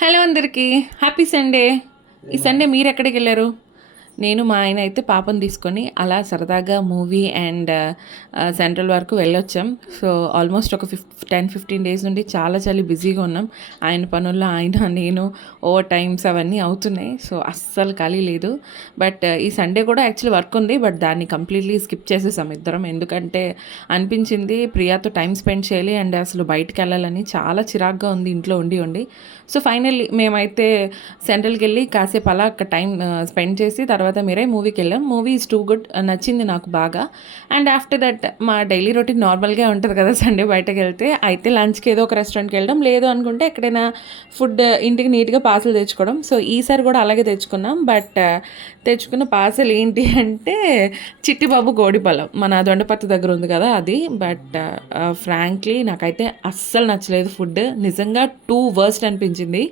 Hello అందరికీ happy Sunday. ఈ Sunday మీరు ఎక్కడికి వెళ్ళారు? నేను మా ఆయన అయితే పాపను తీసుకొని అలా సరదాగా మూవీ అండ్ సెంట్రల్ వరకు వెళ్ళొచ్చాం. సో ఆల్మోస్ట్ ఒక 10-15 డేస్ నుండి చాలా చాలా బిజీగా ఉన్నాం. ఆయన పనుల్లో ఆయన, నేను ఓవర్ టైమ్స్ అవన్నీ అవుతున్నాయి. సో అస్సలు ఖాళీ లేదు. బట్ ఈ సండే కూడా యాక్చువల్లీ వర్క్ ఉంది. బట్ దాన్ని కంప్లీట్లీ స్కిప్ చేసేసాం ఇద్దరం. ఎందుకంటే అనిపించింది ప్రియాతో టైం స్పెండ్ చేయాలి అండ్ అసలు బయటకు వెళ్ళాలని చాలా చిరాగ్గా ఉంది ఇంట్లో ఉండి ఉండి. సో ఫైనల్లీ మేమైతే సెంట్రల్కి వెళ్ళి కాసేపు అలా అక్కడ టైం స్పెండ్ చేసి తర్వాత మీరే మూవీకి వెళ్ళాం. మూవీ ఈజ్ టూ గుడ్, నచ్చింది నాకు బాగా. అండ్ ఆఫ్టర్ దట్ మా డైలీ రొటీన్ నార్మల్గా ఉంటుంది కదా సండే బయటకు వెళ్తే. అయితే లంచ్కి ఏదో ఒక రెస్టారెంట్కి వెళ్ళడం, లేదు అనుకుంటే ఎక్కడైనా ఫుడ్ ఇంటికి నీట్గా పార్సల్ తెచ్చుకోవడం. సో ఈసారి కూడా అలాగే తెచ్చుకున్నాం. బట్ తెచ్చుకున్న పార్సల్ ఏంటి అంటే చిట్టిబాబు గోడిపల్లం, మన దొండపత్తి దగ్గర ఉంది కదా అది. బట్ ఫ్రాంక్లీ నాకైతే అస్సలు నచ్చలేదు ఫుడ్. నిజంగా టూ వర్స్ట్ అనిపించింది.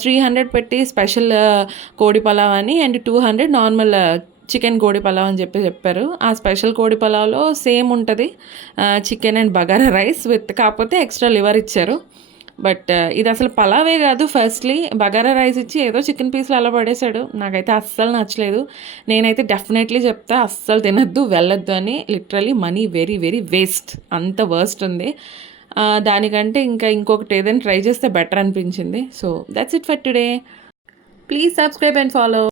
300 పెట్టి స్పెషల్ కోడి పలావ్ అని అండ్ 200 నార్మల్ చికెన్ కోడి పలావ్ అని చెప్పారు. ఆ స్పెషల్ కోడి పలావ్లో సేమ్ ఉంటుంది, చికెన్ అండ్ బగారా రైస్ కాకపోతే ఎక్స్ట్రా లివర్ ఇచ్చారు. బట్ ఇది అసలు పలావే కాదు. ఫస్ట్లీ బగారా రైస్ ఇచ్చి ఏదో చికెన్ పీస్లు అలా పడేశాడు. నాకైతే అస్సలు నచ్చలేదు. నేనైతే డెఫినెట్లీ చెప్తా అస్సలు తినద్దు, వెళ్ళొద్దు అని. Literally money very very waste, అంత వర్స్ట్ ఉంది. దానికంటే ఇంకొకటి ఏదైనా ట్రై చేస్తే బెటర్ అనిపించింది. So that's it for today. Please subscribe and follow.